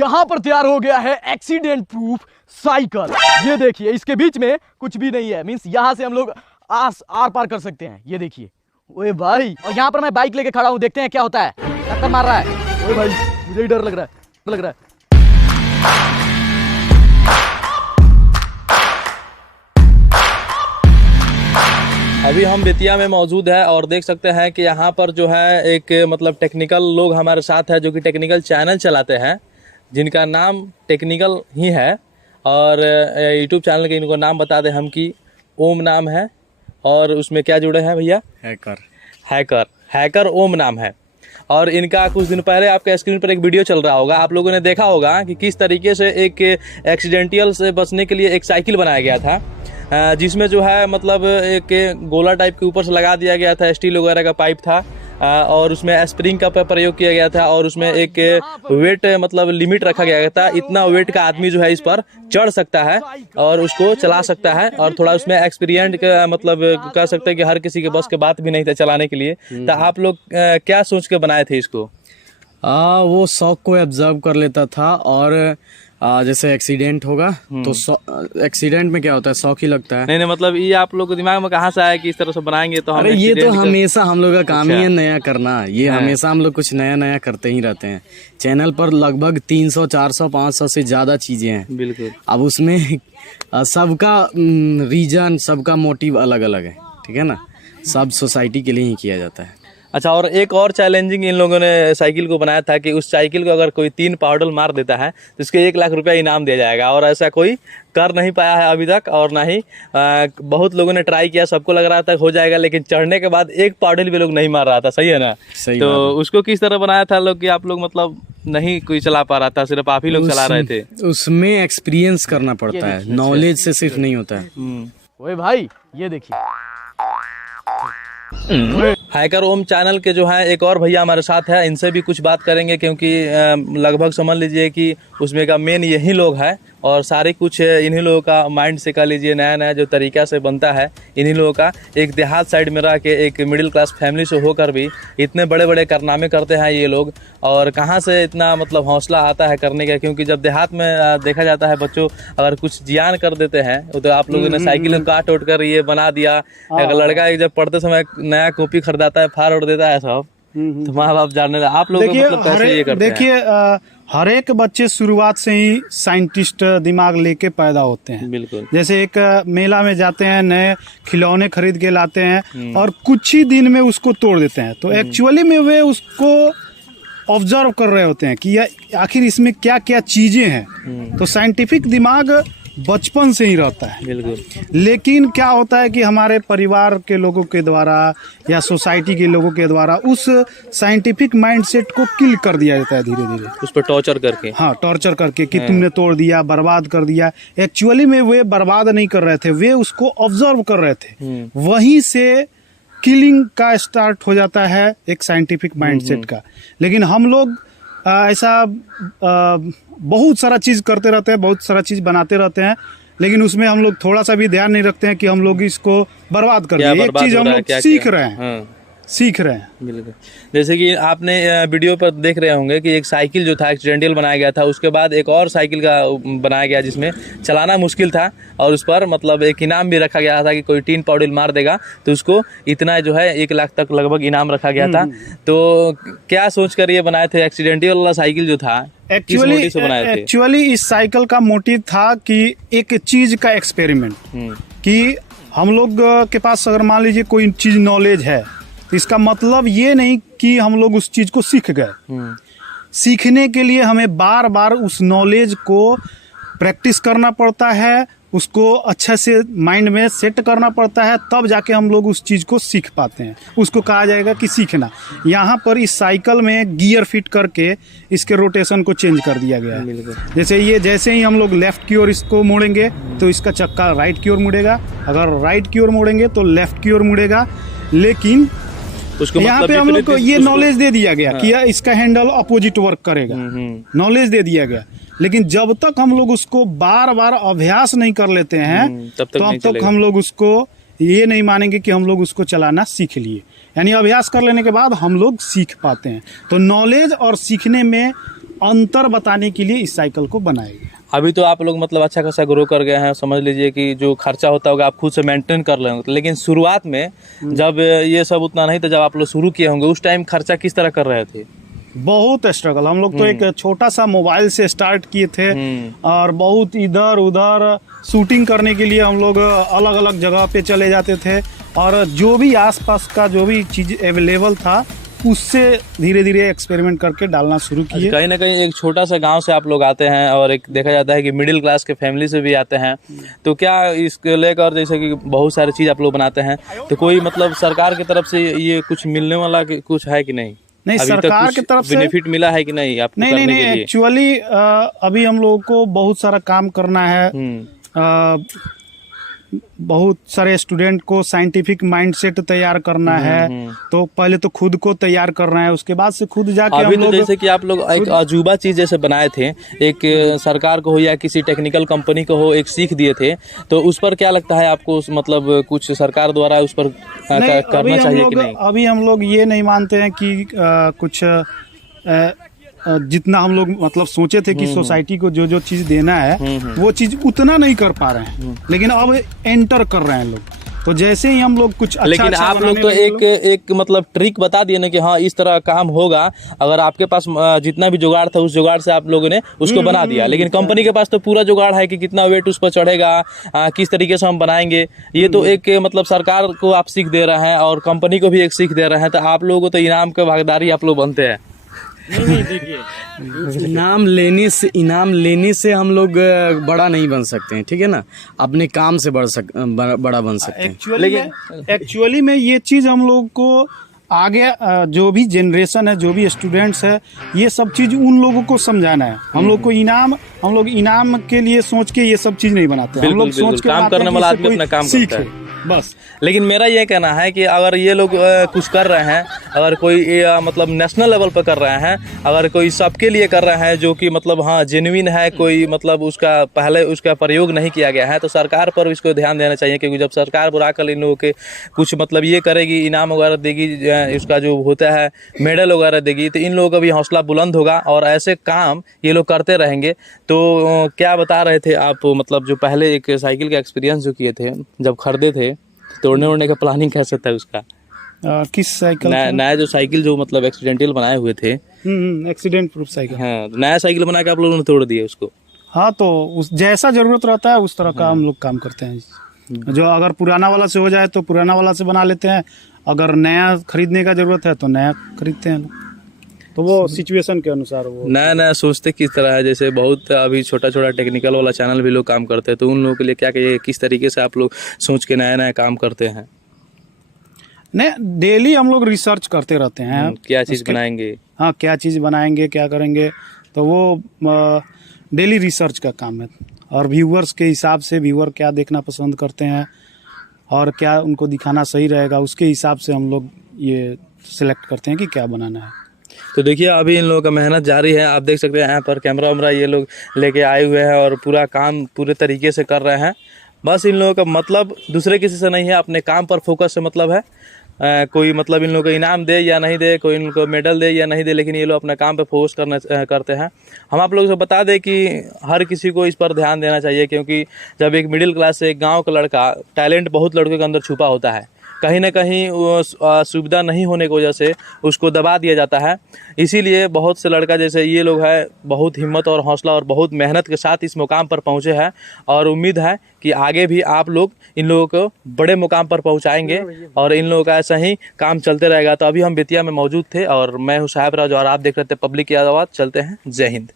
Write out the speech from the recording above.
यहाँ पर तैयार हो गया है एक्सीडेंट प्रूफ साइकिल। ये देखिए, इसके बीच में कुछ भी नहीं है, मींस यहाँ से हम लोग आर पार कर सकते हैं। ये देखिए, ओए भाई, और यहाँ पर मैं बाइक लेके खड़ा हूँ, देखते हैं क्या होता है। टक्कर मार रहा है, ओए भाई मुझे ही डर लग रहा है, अभी हम बेतिया में मौजूद है और देख सकते हैं कि यहाँ पर जो है एक मतलब टेक्निकल लोग हमारे साथ है जो कि टेक्निकल चैनल चलाते हैं, जिनका नाम टेक्निकल ही है। और यूट्यूब चैनल के इनको नाम बता दें हम कि ओम नाम है, और उसमें क्या जुड़े हैं भैया? हैकर ओम नाम है। और इनका कुछ दिन पहले आपके स्क्रीन पर एक वीडियो चल रहा होगा, आप लोगों ने देखा होगा कि किस तरीके से एक एक्सीडेंटल से बचने के लिए एक साइकिल बनाया गया था, जिसमें जो है मतलब एक गोला टाइप के ऊपर से लगा दिया गया था, स्टील वगैरह का पाइप था, और उसमें स्प्रिंग का प्रयोग किया गया था, और उसमें एक वेट मतलब लिमिट रखा गया था। इतना वेट का आदमी जो है इस पर चढ़ सकता है और उसको चला सकता है। और थोड़ा उसमें एक्सपीरियंस का मतलब कह सकते हैं कि हर किसी के बस के बात भी नहीं था चलाने के लिए। तो आप लोग क्या सोच के बनाए थे इसको? वो शौक को ऑब्जर्व कर लेता था, और जैसे एक्सीडेंट होगा तो एक्सीडेंट में क्या होता है, शौक ही लगता है। नहीं मतलब ये आप लोग के दिमाग में कहाँ से आया कि इस तरह से बनाएंगे? तो हम ये तो हमेशा हम लोग का काम ही है नया करना। ये हमेशा हम लोग कुछ नया नया करते ही रहते हैं। चैनल पर लगभग 300, 400, 500 से ज्यादा चीजें हैं। बिल्कुल। अब उसमें सबका रीजन, सबका मोटिव अलग अलग है, ठीक है ना। सब सोसाइटी के लिए ही किया जाता है। अच्छा, और एक और चैलेंजिंग इन लोगों ने साइकिल को बनाया था कि उस साइकिल को अगर कोई 3 पाउडल मार देता है तो इसके 1 लाख रुपया इनाम दिया जाएगा। और ऐसा कोई कर नहीं पाया है अभी तक, और ना ही बहुत लोगों ने ट्राई किया, सबको लग रहा था हो जाएगा, लेकिन चढ़ने के बाद 1 पाउडल भी लोग नहीं मार रहा था। सही है ना? सही। तो उसको किस तरह बनाया था लोग कि आप लोग मतलब नहीं कोई चला पा रहा था, सिर्फ आप ही लोग चला रहे थे? उसमें एक्सपीरियंस करना पड़ता है, नॉलेज से सिर्फ नहीं होता है। ओए भाई, ये देखिए, हैकर ओम चैनल के जो है एक और भैया हमारे साथ है, इनसे भी कुछ बात करेंगे, क्योंकि लगभग समझ लीजिए कि उसमें का मेन यही लोग हैं, और सारे कुछ इन्हीं लोगों का माइंड से कह लीजिए नया नया जो तरीका से बनता है इन्हीं लोगों का। एक देहात साइड में रह के एक मिडिल क्लास फैमिली से होकर भी इतने बड़े बड़े कारनामे करते हैं ये लोग। और कहाँ से इतना मतलब हौसला आता है करने का? क्योंकि जब देहात में देखा जाता है बच्चों अगर कुछ जियान कर देते हैं तो आप लोगों ने साइकिल को काट उठ कर ये बना दिया। एक लड़का एक जब पढ़ते समय नया कॉपी खरीदाता है, फाड़ उड़ देता है सब, तो माँ बाप जानने आप लोग मतलब कैसे ये करते हैं? देखिए, हर एक बच्चे शुरुआत से ही साइंटिस्ट दिमाग लेके पैदा होते हैं। बिल्कुल। जैसे एक मेला में जाते हैं, नए खिलौने खरीद के लाते हैं और कुछ ही दिन में उसको तोड़ देते हैं। तो एक्चुअली में वे उसको ऑब्जर्व कर रहे होते हैं कि आखिर इसमें क्या क्या चीजें हैं। तो साइंटिफिक दिमाग बचपन से ही रहता है। बिल्कुल। लेकिन क्या होता है कि हमारे परिवार के लोगों के द्वारा या सोसाइटी के लोगों के द्वारा उस साइंटिफिक माइंडसेट को किल कर दिया जाता है धीरे धीरे, उस पर टॉर्चर करके। हाँ, टॉर्चर करके कि तुमने तोड़ दिया, बर्बाद कर दिया। एक्चुअली में वे बर्बाद नहीं कर रहे थे, वे उसको ऑब्जर्व कर रहे थे। वहीं से किलिंग का स्टार्ट हो जाता है एक साइंटिफिक माइंडसेट का। लेकिन हम लोग ऐसा बहुत सारा चीज करते रहते हैं, बहुत सारा चीज बनाते रहते हैं, लेकिन उसमें हम लोग थोड़ा सा भी ध्यान नहीं रखते हैं कि हम लोग इसको बर्बाद कर दिए। एक चीज हम लोग सीख रहे हैं। बिल्कुल। जैसे कि आपने वीडियो पर देख रहे होंगे कि एक साइकिल जो था एक्सीडेंटल बनाया गया था, उसके बाद एक और साइकिल का बनाया गया जिसमें चलाना मुश्किल था, और उस पर मतलब एक इनाम भी रखा गया था कि कोई 3 पाउडल मार देगा तो उसको इतना जो है 1 लाख तक लगभग इनाम रखा गया था। तो क्या सोच कर ये बनाए थे? एक्सीडेंटल वाला साइकिल जो था एक्चुअली इस साइकिल का मोटिव था कि एक चीज का एक्सपेरिमेंट, कि हम लोग के पास अगर मान लीजिए कोई चीज नॉलेज है, इसका मतलब ये नहीं कि हम लोग उस चीज को सीख गए। सीखने के लिए हमें बार बार उस नॉलेज को प्रैक्टिस करना पड़ता है, उसको अच्छे से माइंड में सेट करना पड़ता है, तब जाके हम लोग उस चीज को सीख पाते हैं। उसको कहा जाएगा कि सीखना। यहाँ पर इस साइकिल में गियर फिट करके इसके रोटेशन को चेंज कर दिया गया है। जैसे ही हम लोग लेफ्ट की ओर इसको मोड़ेंगे तो इसका चक्का राइट की ओर मुड़ेगा, अगर राइट की ओर मोड़ेंगे तो लेफ्ट की ओर मुड़ेगा। लेकिन यहाँ पे हम लोग को ये नॉलेज दे दिया गया कि इसका हैंडल अपोजिट वर्क करेगा, नॉलेज दे दिया गया। लेकिन जब तक हम लोग उसको बार बार अभ्यास नहीं कर लेते हैं तब तक हम लोग उसको ये नहीं मानेंगे कि हम लोग उसको चलाना सीख लिए। यानी अभ्यास कर लेने के बाद हम लोग सीख पाते हैं। तो नॉलेज और सीखने में अंतर बताने के लिए इस साइकिल को बनाया गया। अभी तो आप लोग मतलब अच्छा खासा ग्रो कर गए हैं, समझ लीजिए कि जो खर्चा होता होगा आप खुद से मेंटेन कर रहे होंगे, लेकिन शुरुआत में जब ये सब उतना नहीं था, जब आप लोग शुरू किए होंगे उस टाइम खर्चा किस तरह कर रहे थे? बहुत स्ट्रगल, हम लोग तो एक छोटा सा मोबाइल से स्टार्ट किए थे और बहुत इधर उधर शूटिंग करने के लिए हम लोग अलग अलग जगह पे चले जाते थे और जो भी आसपास का जो भी चीज़ अवेलेबल था उससे धीरे धीरे एक्सपेरिमेंट करके डालना शुरू किए। कहीं ना कहीं एक छोटा सा गांव से आप लोग आते हैं और एक देखा जाता है कि मिडिल क्लास के फैमिली से भी आते हैं, तो क्या इसको लेकर जैसे कि बहुत सारी चीज़ आप लोग बनाते हैं, तो कोई मतलब सरकार की तरफ से ये कुछ मिलने वाला कुछ है कि नहीं? नहीं, सरकार की तरफ से बेनिफिट मिला है कि नहीं आपको? नहीं, एक्चुअली अभी हम लोगों को बहुत सारा काम करना है। बहुत सारे स्टूडेंट को साइंटिफिक माइंडसेट तैयार करना है, तो पहले तो खुद को तैयार करना है, उसके बाद से खुद जाके अभी हम तो लोग जैसे कि आप लोग एक अजूबा चीज जैसे बनाए थे, एक सरकार को हो या किसी टेक्निकल कंपनी को हो एक सीख दिए थे, तो उस पर क्या लगता है आपको, मतलब कुछ सरकार द्वारा उस पर करना चाहिए कि नहीं? अभी हम लोग ये नहीं मानते हैं कि कुछ जितना हम लोग मतलब सोचे थे कि सोसाइटी को जो जो चीज देना है वो चीज उतना नहीं कर पा रहे हैं, लेकिन अब एंटर कर रहे हैं लोग, तो जैसे ही हम लोग कुछ अच्छा लेकिन अच्छा आप लोग तो एक मतलब ट्रिक बता दिए ना कि हाँ इस तरह काम होगा, अगर आपके पास जितना भी जुगाड़ था उस जुगाड़ से आप लोगों ने उसको बना दिया, लेकिन कंपनी के पास तो पूरा जुगाड़ है कि कितना वेट उस पर चढ़ेगा, किस तरीके से हम बनाएंगे, ये तो एक मतलब सरकार को आप सीख दे रहे हैं और कंपनी को भी एक सीख दे रहे हैं, तो आप लोगों को तो इनाम के भागीदारी आप लोग बनते हैं। नहीं देखिए, इनाम लेने से हम लोग बड़ा नहीं बन सकते हैं, ठीक है ना, अपने काम से बड़ा बन सकते हैं। एक्चुअली में ये चीज हम लोग को आगे जो भी जनरेशन है, जो भी स्टूडेंट्स है, ये सब चीज उन लोगों को समझाना है। हम लोग इनाम के लिए सोच के ये सब चीज नहीं बनाते, हम लोग सोच के काम करने वाला आदमी अपना काम करता है बस। लेकिन मेरा ये कहना है कि अगर ये लोग कुछ कर रहे हैं, अगर कोई मतलब नेशनल लेवल पर कर रहे हैं, अगर कोई सबके लिए कर रहे हैं जो कि मतलब हाँ जेन्युइन है, कोई मतलब उसका पहले उसका प्रयोग नहीं किया गया है, तो सरकार पर इसको ध्यान देना चाहिए, क्योंकि जब सरकार बुलाकर इन लोगों के कुछ मतलब ये करेगी, इनाम वगैरह देगी, उसका जो होता है मेडल वगैरह देगी, तो इन लोगों का भी हौसला बुलंद होगा और ऐसे काम ये लोग करते रहेंगे। तो क्या बता रहे थे आप, मतलब जो पहले एक साइकिल का एक्सपीरियंस जो किए थे जब खरीदे थे, तोड़ने उड़ने का प्लानिंग कैसे था उसका? किस साइकिल? नया जो साइकिल जो मतलब एक्सीडेंटल बनाए हुए थे, एक्सीडेंट प्रूफ साइकिल। हाँ, नया साइकिल बना के आप लोगों ने तोड़ दिया उसको? हाँ, तो उस जैसा जरूरत रहता है उस तरह का हम लोग काम करते हैं। जो अगर पुराना वाला से हो जाए तो पुराना वाला से बना लेते हैं, अगर नया खरीदने का जरूरत है तो नया खरीदते हैं, तो वो सिचुएशन के अनुसार वो नया सोचते किस तरह है। जैसे बहुत अभी छोटा छोटा टेक्निकल वाला चैनल भी लोग काम करते हैं, तो उन लोगों के लिए क्या कहिए, किस तरीके से आप लोग सोच के नया नया काम करते हैं? नहीं, डेली हम लोग रिसर्च करते रहते हैं क्या चीज़ बनाएंगे, हाँ क्या चीज़ बनाएंगे, क्या करेंगे, तो वो डेली रिसर्च का काम है। और व्यूअर्स के हिसाब से व्यूअर क्या देखना पसंद करते हैं और क्या उनको दिखाना सही रहेगा, उसके हिसाब से हम लोग ये सिलेक्ट करते हैं कि क्या बनाना है। तो देखिए अभी इन लोगों का मेहनत जारी है, आप देख सकते हैं यहाँ पर कैमरा वैमरा ये लोग लेके आए हुए हैं और पूरा काम पूरे तरीके से कर रहे हैं। बस इन लोगों का मतलब दूसरे किसी से नहीं है, अपने काम पर फोकस से मतलब है। कोई मतलब इन लोगों को इनाम दे या नहीं दे, कोई इनको मेडल दे या नहीं दे, लेकिन ये लोग अपना काम पे फोकस करते हैं। हम आप लोगों से बता दें कि हर किसी को इस पर ध्यान देना चाहिए, क्योंकि जब एक मिडिल क्लास से एक गांव का लड़का, टैलेंट बहुत लड़कों के अंदर छुपा होता है, कहीं ना कहीं सुविधा नहीं होने की वजह से उसको दबा दिया जाता है। इसीलिए बहुत से लड़का जैसे ये लोग हैं बहुत हिम्मत और हौसला और बहुत मेहनत के साथ इस मुकाम पर पहुंचे हैं, और उम्मीद है कि आगे भी आप लोग इन लोगों को बड़े मुकाम पर पहुंचाएंगे और इन लोगों का ऐसा ही काम चलते रहेगा। तो अभी हम बेतिया में मौजूद थे और मैं हूं साहेब राज और आप देख रहे थे पब्लिक की आवाज़। चलते हैं, जय हिंद।